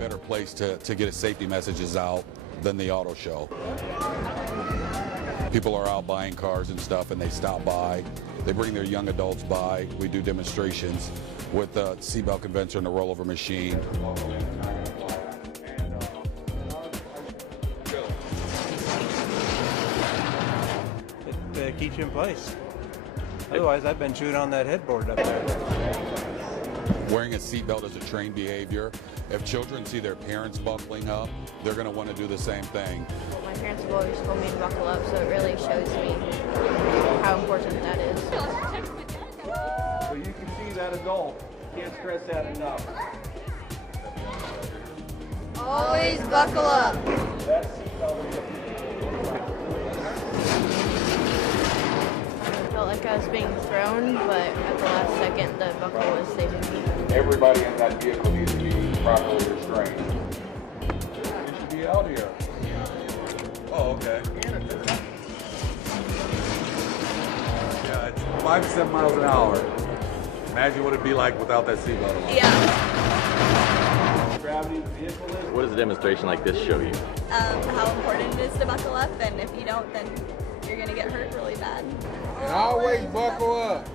better place to get a safety messages out than the auto show. People are out buying cars and stuff, and they stop by. They bring their young adults by. We do demonstrations with the seatbelt convention and the rollover machine. It keeps you in place. Otherwise, I've been chewing on that headboard up there. Wearing a seatbelt is a trained behavior. If children see their parents buckling up, they're going to want to do the same thing. My parents have always told me to buckle up, so it really shows me how important that is. So you can see that adult. Can't stress that enough. Always buckle up. That seatbelt is I felt like I was being thrown, but at the last second, the buckle was saving me. everybody in that vehicle needs to be properly restrained. It should be out here. Oh, okay. Yeah, it's 5 to 7 miles an hour. Imagine what it'd be like without that seatbelt on. Yeah. Gravity of the vehicle is. What does a demonstration like this show you? How important it is to buckle up, and if you don't, then you're gonna get hurt really bad. And always buckle up.